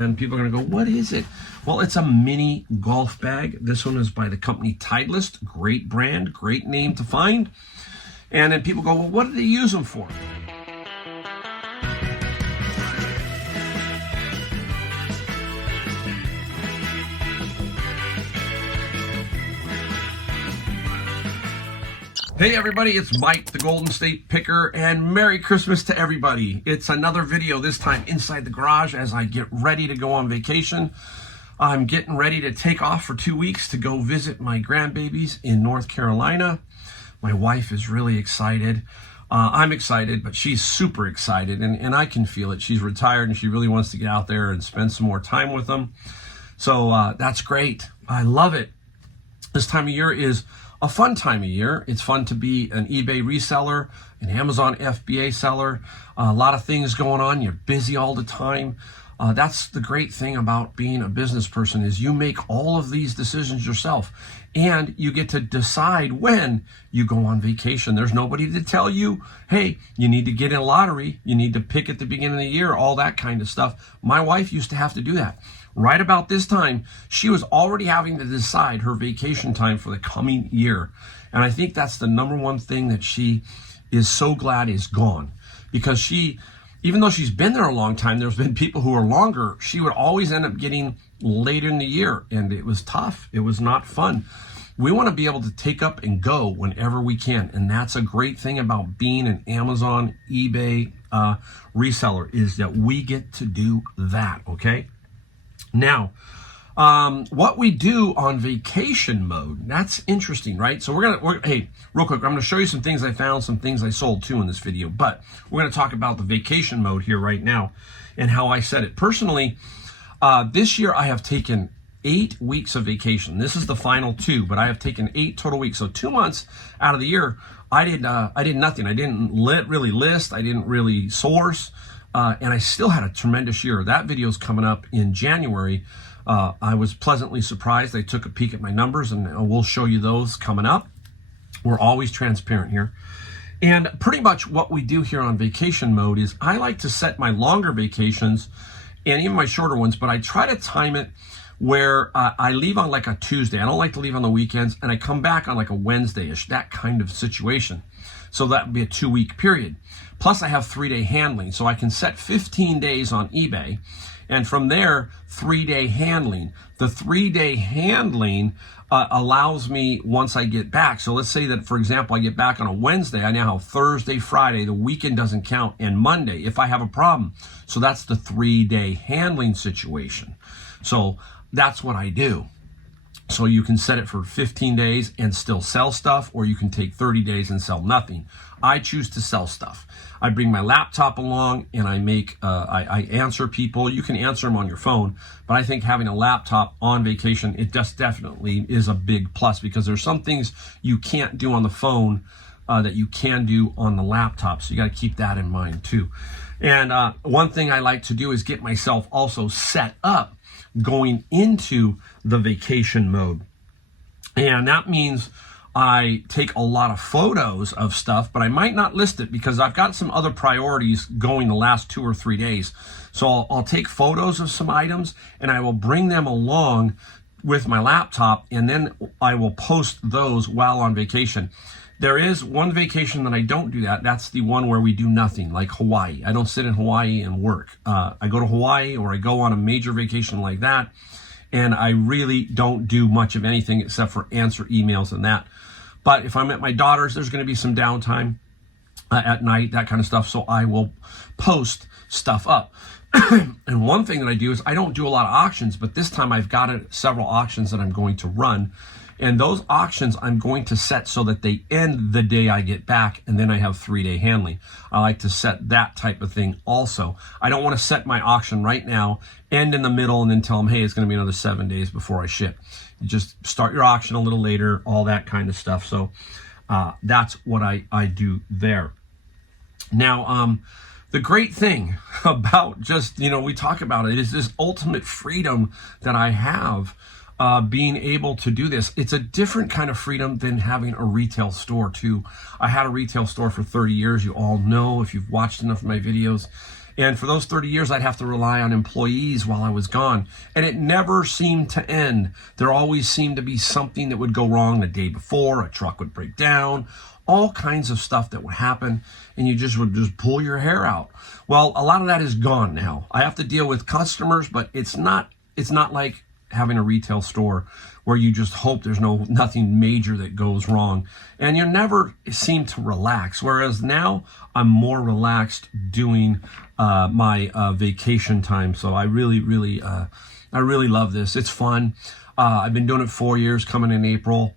And people are going to go, what is it? Well, it's a mini golf bag. This one is by the company Titleist. Great brand, great name to find. And then people go, well, what do they use them for? Hey everybody, it's Mike, the Golden State Picker, and Merry Christmas to everybody. It's another video, this time inside the garage as I get ready to go on vacation. I'm getting ready to take off for 2 weeks to go visit my grandbabies in North Carolina. My wife is really excited. I'm excited, but she's super excited, and I can feel it. She's retired and she really wants to get out there and spend some more time with them. So that's great. I love it. This time of year is a fun time of year. It's fun to be an eBay reseller, an Amazon FBA seller, a lot of things going on. You're busy all the time. That's the great thing about being a business person is you make all of these decisions yourself and you get to decide when you go on vacation. There's nobody to tell you, hey, you need to get in a lottery. You need to pick at the beginning of the year, all that kind of stuff. My wife used to have to do that. Right about this time, she was already having to decide her vacation time for the coming year. And I think that's the number one thing that she is so glad is gone. Because she, even though she's been there a long time, there's been people who are longer, she would always end up getting later in the year. And it was tough. It was not fun. We want to be able to take up and go whenever we can. And that's a great thing about being an Amazon, eBay reseller is that we get to do that, okay? Now, what we do on vacation mode, that's interesting, right? So hey, real quick, I'm gonna show you some things I found, some things I sold too in this video, but we're gonna talk about the vacation mode here right now and how I set it. Personally, this year I have taken 8 weeks of vacation. This is the final 2, but I have taken 8 total weeks. So 2 months out of the year, I did nothing. I didn't really list, I didn't really source. And I still had a tremendous year. That video is coming up in January. I was pleasantly surprised. I took a peek at my numbers, and we'll show you those coming up. We're always transparent here. And pretty much what we do here on vacation mode is I like to set my longer vacations and even my shorter ones, but I try to time it where I leave on like a Tuesday. I don't like to leave on the weekends, and I come back on like a Wednesday-ish, that kind of situation. So that would be a 2-week period. Plus I have 3-day handling. So I can set 15 days on eBay. And from there, 3-day handling. The 3-day handling allows me once I get back. So let's say that, for example, I get back on a Wednesday. I now have Thursday, Friday. The weekend doesn't count. And Monday, if I have a problem. So that's the 3-day handling situation. So that's what I do. So you can set it for 15 days and still sell stuff, or you can take 30 days and sell nothing. I choose to sell stuff. I bring my laptop along and I make, I answer people. You can answer them on your phone, but I think having a laptop on vacation, it just definitely is a big plus because there's some things you can't do on the phone that you can do on the laptop. So you got to keep that in mind too. And one thing I like to do is get myself also set up going into the vacation mode. And that means I take a lot of photos of stuff, but I might not list it because I've got some other priorities going the last 2 or 3 days. So I'll take photos of some items and I will bring them along with my laptop, and then I will post those while on vacation. There is one vacation that I don't do that. That's the one where we do nothing, like Hawaii. I don't sit in Hawaii and work. I go to Hawaii or I go on a major vacation like that, and I really don't do much of anything except for answer emails and that. But if I'm at my daughter's, there's going to be some downtime at night, that kind of stuff. So I will post stuff up. And one thing that I do is I don't do a lot of auctions, but this time I've got several auctions that I'm going to run. And those auctions I'm going to set so that they end the day I get back, and then I have 3-day handling. I like to set that type of thing also. I don't want to set my auction right now, end in the middle, and then tell them, hey, it's going to be another 7 days before I ship. You just start your auction a little later, all that kind of stuff. So that's what I do there. Now, the great thing about just, we talk about it is this ultimate freedom that I have being able to do this. It's a different kind of freedom than having a retail store too. I had a retail store for 30 years. You all know if you've watched enough of my videos. And for those 30 years, I'd have to rely on employees while I was gone. And it never seemed to end. There always seemed to be something that would go wrong the day before. A truck would break down, all kinds of stuff that would happen, and you would just pull your hair out. Well, a lot of that is gone now. I have to deal with customers, but it's not like having a retail store where you just hope there's nothing major that goes wrong, and you never seem to relax. Whereas now I'm more relaxed doing my vacation time. So I really love this. It's fun. I've been doing it 4 years, coming in April.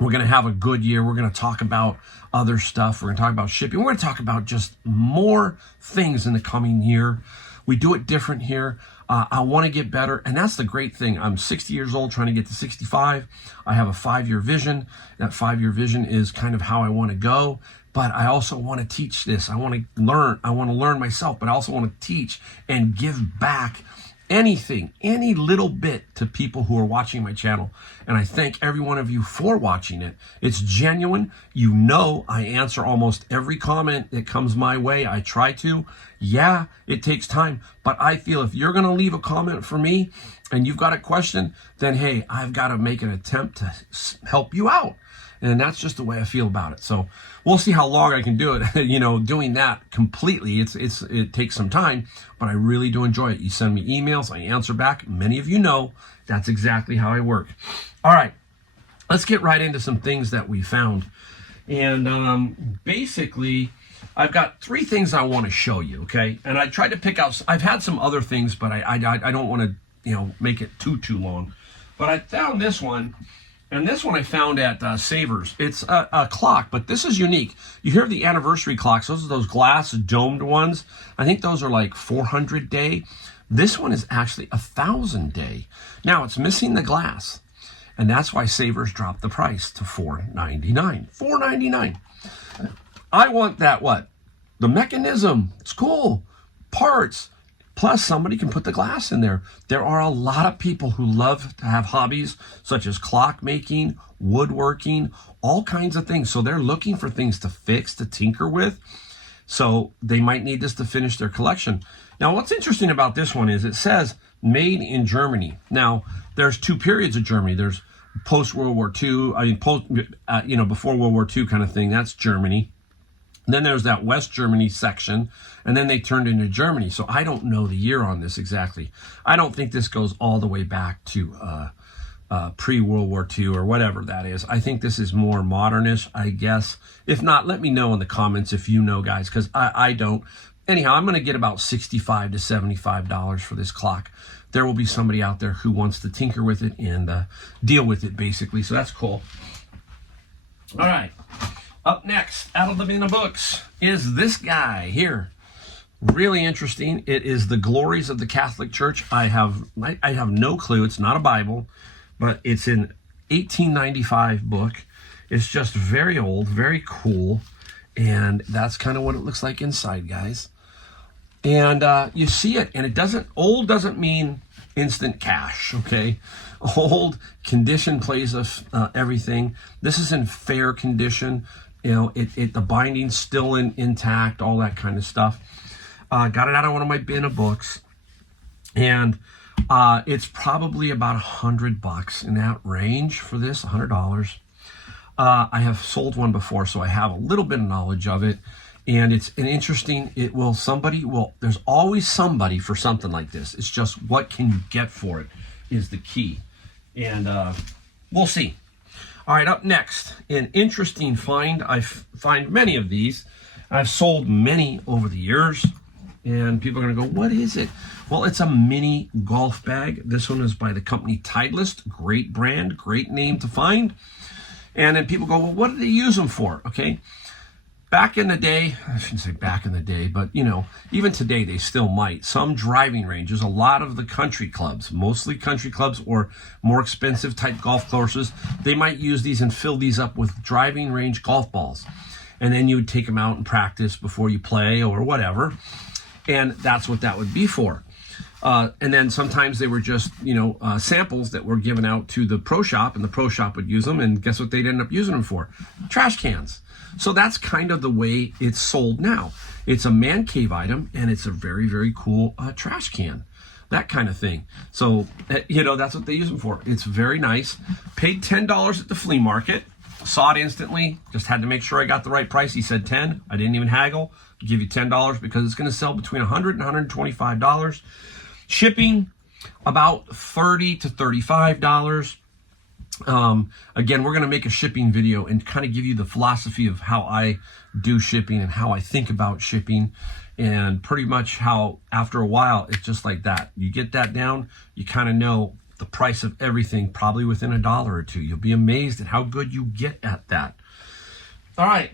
We're going to have a good year. We're going to talk about other stuff. We're going to talk about shipping. We're going to talk about just more things in the coming year. We do it different here. I want to get better, and that's the great thing. I'm 60 years old, trying to get to 65. I have a 5-year vision. That 5-year vision is kind of how I want to go, but I also want to teach this. I want to learn. I want to learn myself, but I also want to teach and give back anything, any little bit to people who are watching my channel. And I thank every one of you for watching it. It's genuine. You know, I answer almost every comment that comes my way. I try to. Yeah, it takes time, but I feel if you're going to leave a comment for me and you've got a question, then hey, I've got to make an attempt to help you out. And that's just the way I feel about it. So we'll see how long I can do it. You know, doing that completely, it takes some time, but I really do enjoy it. You send me emails, I answer back. Many of you know that's exactly how I work. All right, let's get right into some things that we found. And basically, I've got 3 things I want to show you, okay? And I tried to pick out, I've had some other things, but I don't want to, you know, make it too long. But I found this one. And this one I found at Savers. It's a clock, but this is unique. You hear the anniversary clocks. Those are those glass domed ones. I think those are like 400 day. This one is actually 1,000 day. Now it's missing the glass. And that's why Savers dropped the price to $4.99. $4.99. I want that what? The mechanism. It's cool. Parts. Plus, somebody can put the glass in there. There are a lot of people who love to have hobbies such as clock making, woodworking, all kinds of things. So they're looking for things to fix, to tinker with. So they might need this to finish their collection. Now, what's interesting about this one is it says made in Germany. Now, there's 2 periods of Germany. There's post-World War II, before World War II kind of thing. That's Germany. Then there's that West Germany section, and then they turned into Germany. So I don't know the year on this exactly. I don't think this goes all the way back to pre-World War II or whatever that is. I think this is more modernish, I guess. If not, let me know in the comments if you know, guys, because I don't. Anyhow, I'm going to get about $65 to $75 for this clock. There will be somebody out there who wants to tinker with it and deal with it, basically. So that's cool. All right. Up next, out of the bin of books, is this guy here. Really interesting. It is The Glories of the Catholic Church. I have no clue. It's not a Bible, but it's an 1895 book. It's just very old, very cool, and that's kind of what it looks like inside, guys. And you see it, and old doesn't mean instant cash, okay? Old condition plays everything. This is in fair condition. You know, the binding's still intact, all that kind of stuff. Got it out of one of my bin of books, and it's probably about $100 in that range for this, $100. I have sold one before, so I have a little bit of knowledge of it, and it's an interesting. There's always somebody for something like this. It's just what can you get for it is the key, and we'll see. All right, up next, an interesting find. I find many of these. I've sold many over the years, and people are going to go, what is it? Well, it's a mini golf bag. This one is by the company Titleist. Great brand, great name to find. And then people go, well, what do they use them for? Okay, back in the day, I shouldn't say back in the day, but, you know, even today they still might. Some driving ranges, a lot of the country clubs, mostly country clubs or more expensive type golf courses, they might use these and fill these up with driving range golf balls. And then you would take them out and practice before you play or whatever. And that's what that would be for. And then sometimes they were just, samples that were given out to the pro shop, and the pro shop would use them. And guess what they'd end up using them for? Trash cans. So that's kind of the way it's sold now. It's a man cave item, and it's a very, very cool trash can. That kind of thing. So, that's what they use them for. It's very nice. Paid $10 at the flea market. Saw it instantly. Just had to make sure I got the right price. He said 10. I didn't even haggle. I'll give you $10 because it's going to sell between $100 and $125. Shipping, about $30 to $35. Again, we're going to make a shipping video and kind of give you the philosophy of how I do shipping and how I think about shipping, and pretty much how after a while it's just like that. You get that down, you kind of know the price of everything probably within $1 or $2. You'll be amazed at how good you get at that. All right,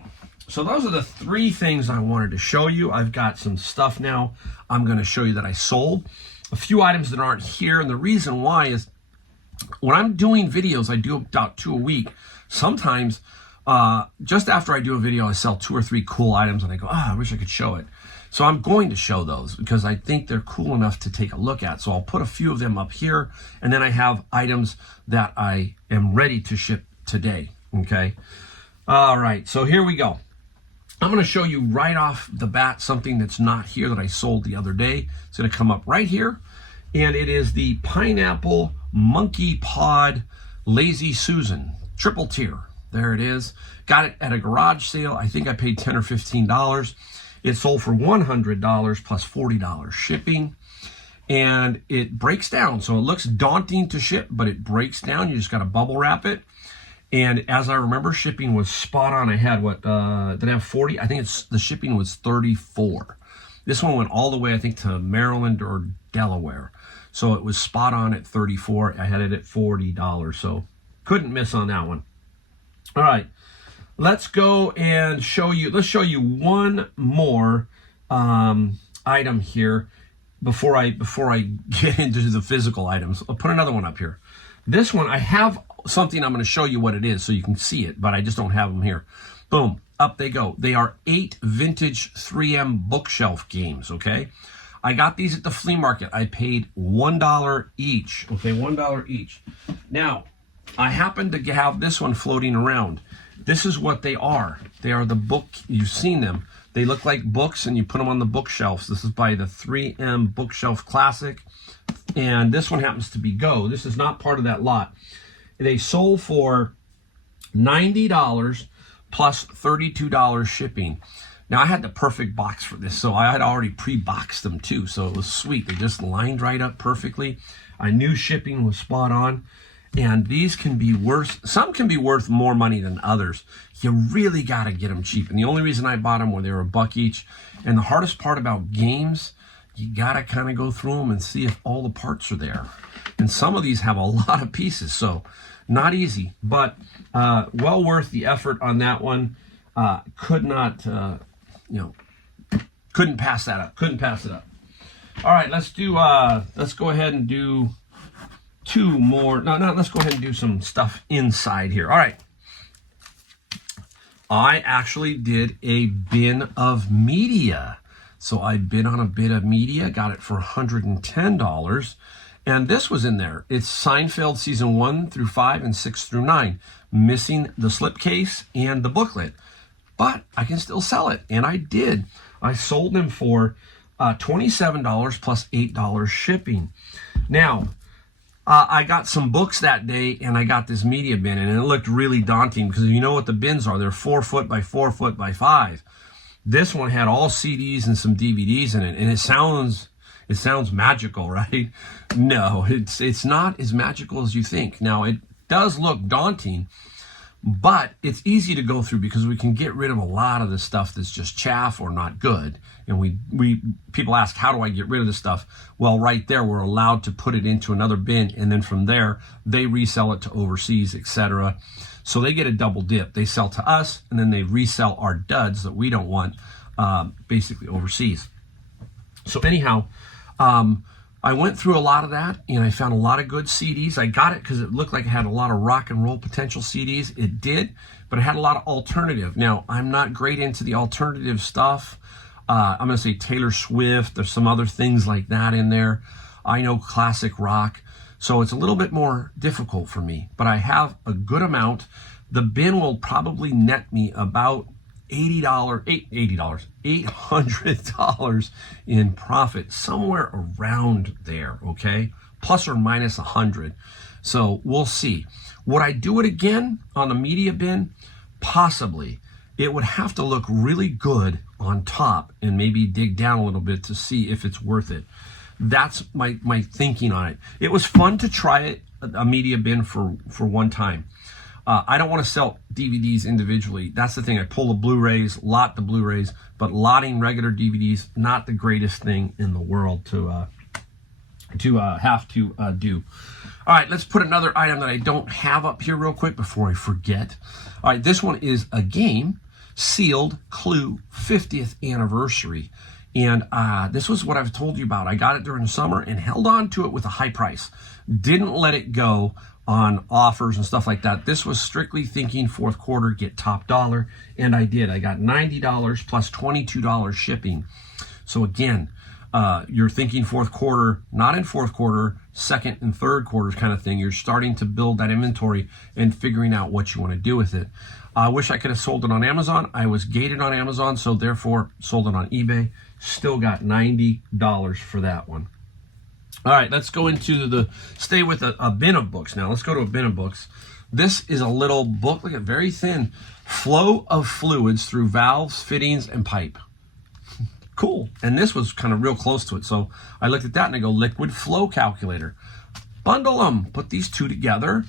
so those are the 3 things I wanted to show you. I've got some stuff now I'm going to show you that I sold. A few items that aren't here, and the reason why is when I'm doing videos, I do about 2 a week. Sometimes just after I do a video, I sell 2 or 3 cool items and I go, I wish I could show it. So I'm going to show those because I think they're cool enough to take a look at. So I'll put a few of them up here, and then I have items that I am ready to ship today, okay? All right, so here we go. I'm going to show you right off the bat something that's not here that I sold the other day. It's going to come up right here, and it is the Pineapple Monkey Pod Lazy Susan triple tier. There it is. Got it at a garage sale. I think I paid $10 or $15. It sold for $100 plus $40 shipping, and it breaks down. So it looks daunting to ship, but it breaks down. You just got to bubble wrap it. And as I remember, shipping was spot on. I had did I have 40? I think the shipping was 34. This one went all the way, I think, to Maryland or Delaware. So it was spot on at 34. I had it at $40. So couldn't miss on that one. All right, let's go and show you. Let's show you one more item here before I get into the physical items. I'll put another one up here. This one, I have something I'm going to show you what it is so you can see it, but I just don't have them here. Boom, up they go. They are 8 vintage 3M bookshelf games, okay? I got these at the flea market. I paid $1 each, okay, $1 each. Now, I happen to have this one floating around. This is what they are. They are the book, you've seen them. They look like books and you put them on the bookshelves. This is by the 3M Bookshelf Classic. And this one happens to be Go. This is not part of that lot. They sold for $90 plus $32 shipping. Now I had the perfect box for this, so I had already pre-boxed them too, so it was sweet. They just lined right up perfectly. I knew shipping was spot on. And these can be worth, some can be worth more money than others. You really got to get them cheap. And the only reason I bought them were they were $1 each. And the hardest part about games, you got to kind of go through them and see if all the parts are there. And some of these have a lot of pieces, so not easy, but well worth the effort on that one. Couldn't pass that up. Couldn't pass it up. All right, let's go ahead and do 2 more. No, let's go ahead and do some stuff inside here. All right. I actually did a bin of media. So I bid on a bit of media, got it for $110. And this was in there. It's Seinfeld season 1 through 5 and 6 through 9. Missing the slipcase and the booklet. But I can still sell it. And I did. I sold them for $27 plus $8 shipping. Now, I got some books that day, and I got this media bin, and it looked really daunting because you know what the bins are. They're 4 foot by 4 foot by 5. This one had all CDs and some DVDs in it, and it sounds magical, right? No, it's not as magical as you think. Now, it does look daunting, but it's easy to go through because we can get rid of a lot of the stuff that's just chaff or not good. And people ask, how do I get rid of this stuff? Well, right there, we're allowed to put it into another bin, and then from there, they resell it to overseas, etc. So they get a double dip. They sell to us, and then they resell our duds that we don't want, basically overseas. So anyhow, I went through a lot of that, and I found a lot of good CDs. I got it because it looked like it had a lot of rock and roll potential CDs. It did, but it had a lot of alternative. Now, I'm not great into the alternative stuff. I'm going to say Taylor Swift. There's some other things like that in there. I know classic rock. So it's a little bit more difficult for me, but I have a good amount. The bin will probably net me about $800 in profit, somewhere around there, okay? Plus or minus 100. So we'll see. Would I do it again on the media bin? Possibly. It would have to look really good on top and maybe dig down a little bit to see if it's worth it. That's my thinking on it. It was fun to try it, a media bin for one time. I don't want to sell DVDs individually. That's the thing. I pull the Blu-rays, lot the Blu-rays, but lotting regular DVDs, not the greatest thing in the world to have to do. All right, let's put another item that I don't have up here real quick before I forget. All right, this one is a game, Sealed Clue 50th Anniversary. And this was what I've told you about. I got it during the summer and held on to it with a high price. Didn't let it go on offers and stuff like that. This was strictly thinking fourth quarter, get top dollar, and I did. I got $90 plus $22 shipping. So again, you're thinking fourth quarter, not in fourth quarter, second and third quarters kind of thing. You're starting to build that inventory and figuring out what you want to do with it. I wish I could have sold it on Amazon. I was gated on Amazon, so therefore sold it on eBay. Still got $90 for that one. All right, let's go into stay with a bin of books now. Let's go to a bin of books. This is a little book, look at very thin. Flow of fluids through valves, fittings, and pipe. Cool. And this was kind of real close to it. So I looked at that and I go, liquid flow calculator. Bundle them, put these two together.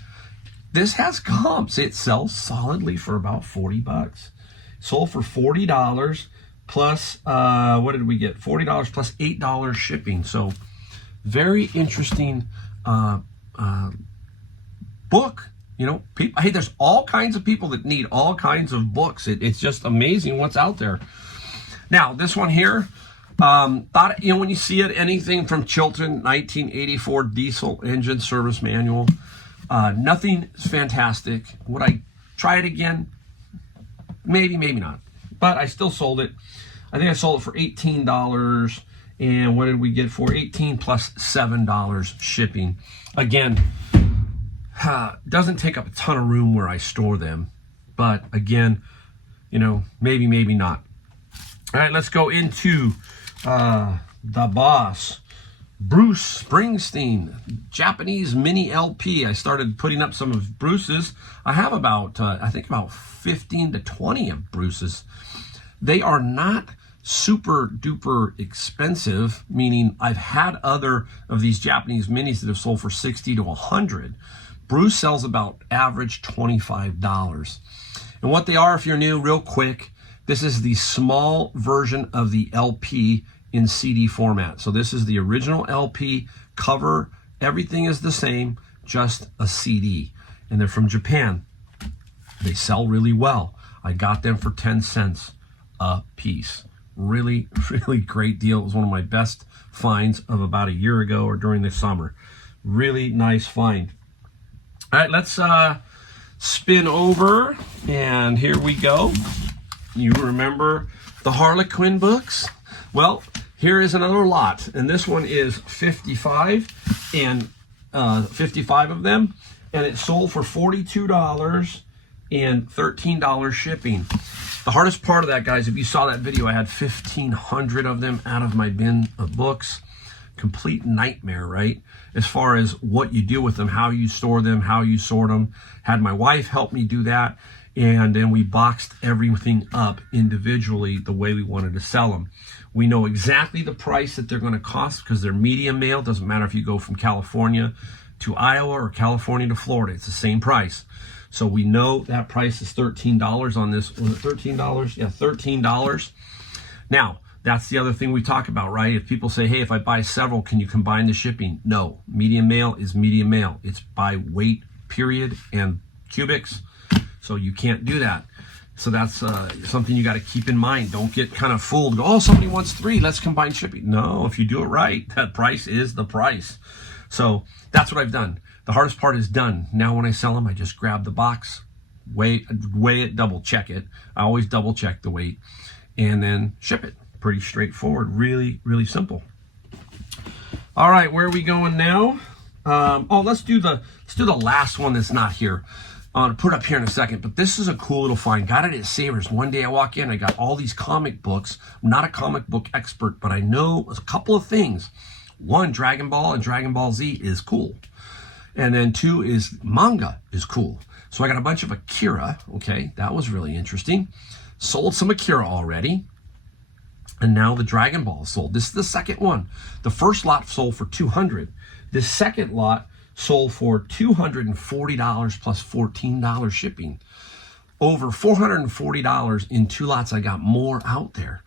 This has comps. It sells solidly for about 40 bucks. Sold for $40 plus, what did we get? $40 plus $8 shipping. So very interesting book. You know, people, hey, there's all kinds of people that need all kinds of books. It's just amazing what's out there. Now, this one here, thought, you know, when you see it, anything from Chilton, 1984 diesel engine service manual, nothing fantastic. Would I try it again? Maybe, maybe not. But I still sold it. I think I sold it for $18. And what did we get for 18 plus $7 shipping? Again, doesn't take up a ton of room where I store them. But again, you know, maybe, maybe not. All right, let's go into The Boss. Bruce Springsteen, Japanese mini LP. I started putting up some of Bruce's. I have about, I think about 15 to 20 of Bruce's. They are not super duper expensive, meaning I've had other of these Japanese minis that have sold for 60 to 100. Bruce sells about average $25. And what they are, if you're new, real quick, this is the small version of the LP in CD format. So this is the original LP cover. Everything is the same, just a CD. And they're from Japan. They sell really well. I got them for 10 cents a piece. Really, really great deal. It was one of my best finds of about a year ago or during the summer. Really nice find. All right, let's spin over, and here we go. You remember the Harlequin books? Well, here is another lot, and this one is 55 and 55 of them, and it sold for $42 and $13 shipping. The hardest part of that, guys, if you saw that video, I had 1,500 of them out of my bin of books. Complete nightmare, right? As far as what you do with them, how you store them, how you sort them. Had my wife help me do that, and then we boxed everything up individually the way we wanted to sell them. We know exactly the price that they're going to cost because they're medium mail. Doesn't matter if you go from California to Iowa or California to Florida. It's the same price. So we know that price is $13 on this. Was it $13? Yeah, $13. Now, that's the other thing we talk about, right? If people say, hey, if I buy several, can you combine the shipping? No. Medium mail is medium mail. It's by weight, period, and cubics. So you can't do that. So that's something you got to keep in mind. Don't get kind of fooled. Go, oh, somebody wants 3. Let's combine shipping. No, if you do it right, that price is the price. So that's what I've done. The hardest part is done. Now when I sell them, I just grab the box, weigh it, double check it. I always double check the weight and then ship it. Pretty straightforward, really, really simple. All right, where are we going now? Let's do the last one that's not here. I'm going to put up here in a second, but this is a cool little find. Got it at Savers. One day I walk in, I got all these comic books. I'm not a comic book expert, but I know a couple of things. One, Dragon Ball and Dragon Ball Z is cool. And then two is manga is cool. So I got a bunch of Akira. Okay, that was really interesting. Sold some Akira already. And now the Dragon Ball is sold. This is the second one. The first lot sold for $200. This second lot sold for $240 plus $14 shipping. Over $440 in 2 lots. I got more out there.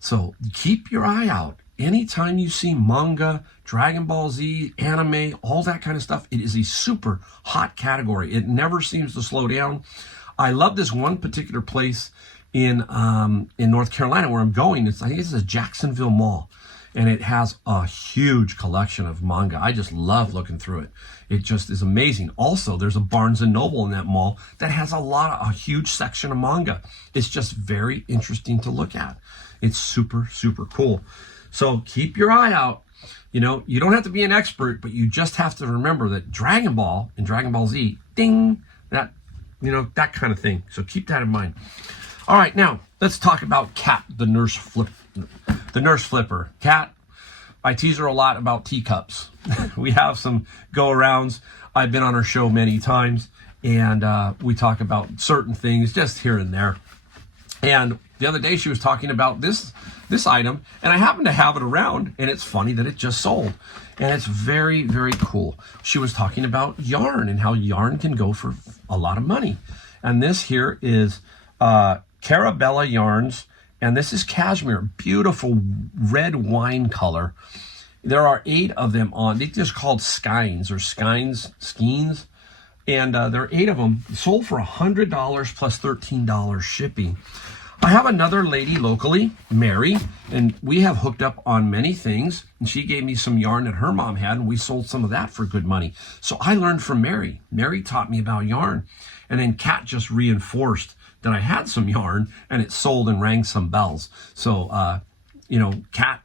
So keep your eye out. Anytime you see manga, Dragon Ball Z, anime, all that kind of stuff, it is a super hot category. It never seems to slow down. I love this one particular place in North Carolina where I'm going. I think it's a Jacksonville Mall, and it has a huge collection of manga. I just love looking through it. It just is amazing. Also, there's a Barnes & Noble in that mall that has a huge section of manga. It's just very interesting to look at. It's super, super cool. So keep your eye out. You know, you don't have to be an expert, but you just have to remember that Dragon Ball and Dragon Ball Z, ding, that, you know, that kind of thing. So keep that in mind. All right, now let's talk about Kat, the nurse flipper. Kat, I tease her a lot about teacups. We have some go-arounds. I've been on her show many times, and we talk about certain things just here and there. And the other day she was talking about this item, and I happen to have it around, and it's funny that it just sold. And it's very, very cool. She was talking about yarn and how yarn can go for a lot of money. And this here is Carabella yarns, and this is cashmere, beautiful red wine color. There are 8 of them on. They're just called skeins or skeins, and there are 8 of them. Sold for $100 plus $13 shipping. I have another lady locally, Mary, and we have hooked up on many things, and she gave me some yarn that her mom had, and we sold some of that for good money. So I learned from Mary. Mary taught me about yarn, and then Kat just reinforced that I had some yarn, and it sold and rang some bells. So, you know, Kat,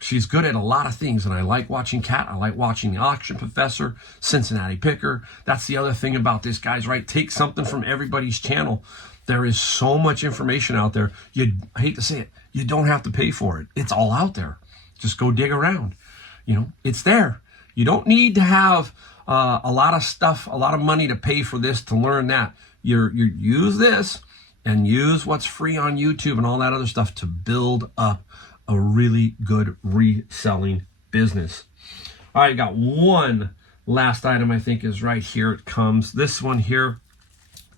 she's good at a lot of things, and I like watching Kat. I like watching The Auction Professor, Cincinnati Picker. That's the other thing about this, guys, right? Take something from everybody's channel. There is so much information out there. I hate to say it, you don't have to pay for it. It's all out there. Just go dig around. You know, it's there. You don't need to have a lot of stuff, a lot of money to pay for this, to learn that. You use this and use what's free on YouTube and all that other stuff to build up a really good reselling business. All right, got one last item I think is right here. It comes. This one here,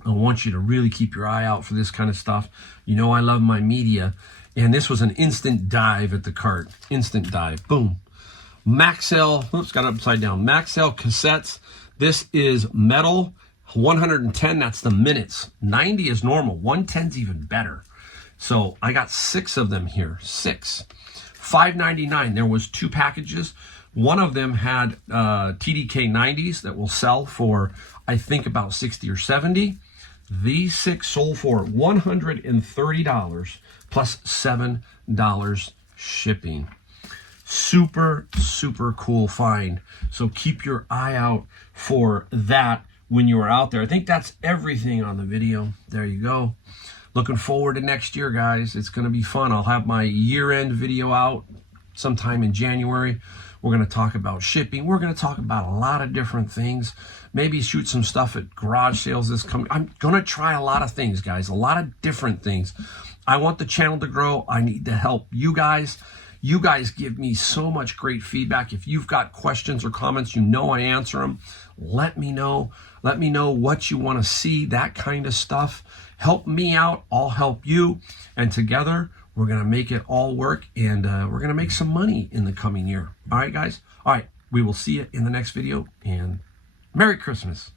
I want you to really keep your eye out for this kind of stuff. You know I love my media. And this was an instant dive at the cart. Instant dive. Boom. Maxell. Oops, got it upside down. Maxell cassettes. This is metal. 110, that's the minutes. 90 is normal. 110's even better. So I got 6 of them here. 6. $5.99. There was 2 packages. One of them had TDK 90s that will sell for, I think, about 60 or 70. These 6 sold for $130 plus $7 shipping. Super, super cool find. So keep your eye out for that when you are out there. I think that's everything on the video. There you go. Looking forward to next year, guys. It's going to be fun. I'll have my year-end video out sometime in January. We're going to talk about shipping. We're going to talk about a lot of different things. Maybe shoot some stuff at garage sales this coming. I'm going to try a lot of things, guys. A lot of different things. I want the channel to grow. I need to help you guys. You guys give me so much great feedback. If you've got questions or comments, you know I answer them. Let me know. Let me know what you want to see, that kind of stuff. Help me out. I'll help you. And together, we're going to make it all work, and we're going to make some money in the coming year. All right, guys? All right. We will see you in the next video, and Merry Christmas.